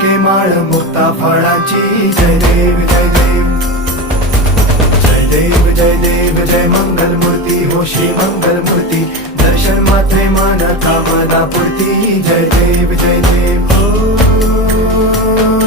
फुलके माळ मुक्ता फळाची जय देव जय देव जय देव जय देव जय मंगल मूर्ती हो श्री मंगल मूर्ती दर्शन मात्रे मान कामना पूर्ती जय देव जय देव हो